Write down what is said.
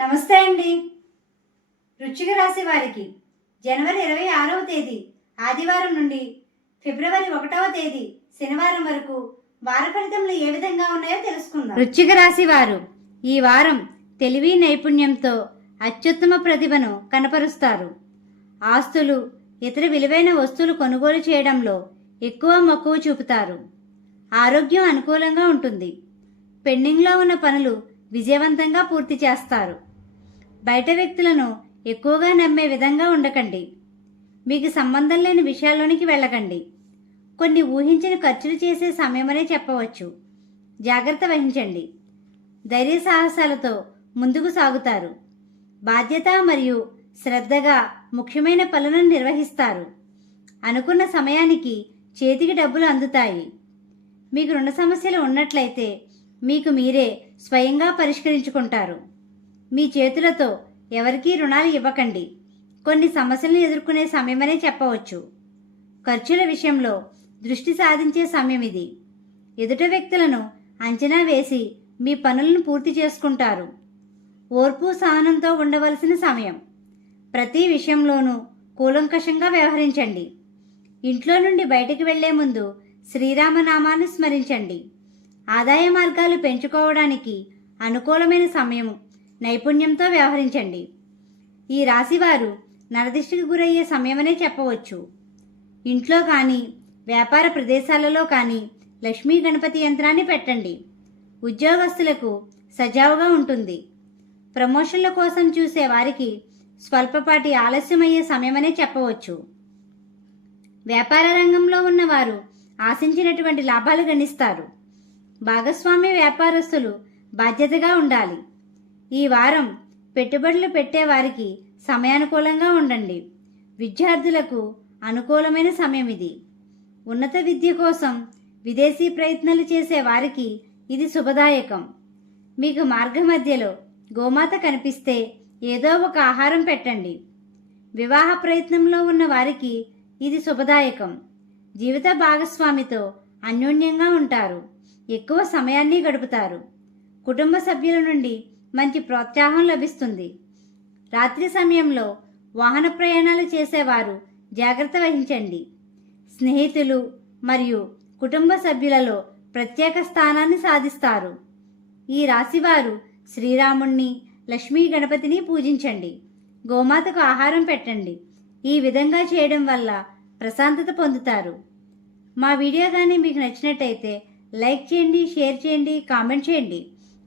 నమస్తే అండి. వృచ్చిక రాశి వారికి జనవరి ఇరవై ఆరవ తేదీ ఆదివారం నుండి ఫిబ్రవరి ఒకటవ తేదీ శనివారం వరకు వార ఫలితములు ఏ విధంగా ఉన్నాయో తెలుసుకుందాం. వృచ్చిక రాశి వారు ఈ వారం తెలివి నైపుణ్యంతో అత్యుత్తమ ప్రతిభను కనపరుస్తారు. ఆస్తులు ఇతర విలువైన వస్తువులు కొనుగోలు చేయడంలో ఎక్కువ మక్కువ చూపుతారు. ఆరోగ్యం అనుకూలంగా ఉంటుంది. పెండింగ్లో ఉన్న పనులు విజయవంతంగా పూర్తి చేస్తారు. బయట వ్యక్తులను ఎక్కువగా నమ్మే విధంగా ఉండకండి. మీకు సంబంధం లేని విషయాల్లోనికి వెళ్ళకండి. కొన్ని ఊహించిన ఖర్చులు చేసే సమయమనే చెప్పవచ్చు. జాగ్రత్త వహించండి. ధైర్య సాహసాలతో ముందుకు సాగుతారు. బాధ్యత మరియు శ్రద్ధగా ముఖ్యమైన పనులను నిర్వహిస్తారు. అనుకున్న సమయానికి చేతికి డబ్బులు అందుతాయి. మీకు రుణ సమస్యలు ఉన్నట్లయితే మీకు మీరే స్వయంగా పరిష్కరించుకుంటారు. మీ చేతులతో ఎవరికీ రుణాలు ఇవ్వకండి. కొన్ని సమస్యలను ఎదుర్కొనే సమయమనే చెప్పవచ్చు. ఖర్చుల విషయంలో దృష్టి సాధించే సమయం ఇది. ఎదుట వ్యక్తులను అంచనా వేసి మీ పనులను పూర్తి చేసుకుంటారు. ఓర్పు సహనంతో ఉండవలసిన సమయం. ప్రతి విషయంలోనూ కూలంకషంగా వ్యవహరించండి. ఇంట్లో నుండి బయటికి వెళ్ళే ముందు శ్రీరామనామాన్ని స్మరించండి. ఆదాయ మార్గాలు పెంచుకోవడానికి అనుకూలమైన సమయం నైపుణ్యంతో వ్యవహరించండి. ఈ రాశివారు నరదిష్టికి గురయ్యే సమయమనే చెప్పవచ్చు. ఇంట్లో కానీ వ్యాపార ప్రదేశాలలో కానీ లక్ష్మీ గణపతి యంత్రాన్ని పెట్టండి. ఉద్యోగస్తులకు సజావుగా ఉంటుంది. ప్రమోషన్ల కోసం చూసే వారికి స్వల్పపాటి ఆలస్యమయ్యే సమయమనే చెప్పవచ్చు. వ్యాపార రంగంలో ఉన్నవారు ఆశించినటువంటి లాభాలు గణిస్తారు. భాగస్వామ్య వ్యాపారస్తులు బాధ్యతగా ఉండాలి. ఈ వారం పెట్టుబడులు పెట్టేవారికి సమయానుకూలంగా ఉండండి. విద్యార్థులకు అనుకూలమైన సమయం ఇది ఉన్నత విద్య కోసం విదేశీ ప్రయత్నాలు చేసే వారికి ఇది శుభదాయకం. మీకు మార్గ మధ్యలో గోమాత కనిపిస్తే ఏదో ఒక ఆహారం పెట్టండి. వివాహ ప్రయత్నంలో ఉన్న వారికి ఇది శుభదాయకం. జీవిత భాగస్వామితో అన్యోన్యంగా ఉంటారు. ఎక్కువ సమయాన్ని గడుపుతారు. కుటుంబ సభ్యుల నుండి మంచి ప్రోత్సాహం లభిస్తుంది. రాత్రి సమయంలో వాహన ప్రయాణాలు చేసేవారు జాగ్రత్త వహించండి. స్నేహితులు మరియు కుటుంబ సభ్యులలో ప్రత్యేక స్థానాన్ని సాధిస్తారు. ఈ రాశివారు శ్రీరాముణ్ణి లక్ష్మీ గణపతిని పూజించండి. గోమాతకు ఆహారం పెట్టండి. ఈ విధంగా చేయడం వల్ల ప్రశాంతత పొందుతారు. మా వీడియో కానీ మీకు నచ్చినట్టయితే లైక్ చేయండి షేర్ చేయండి కామెంట్ చేయండి.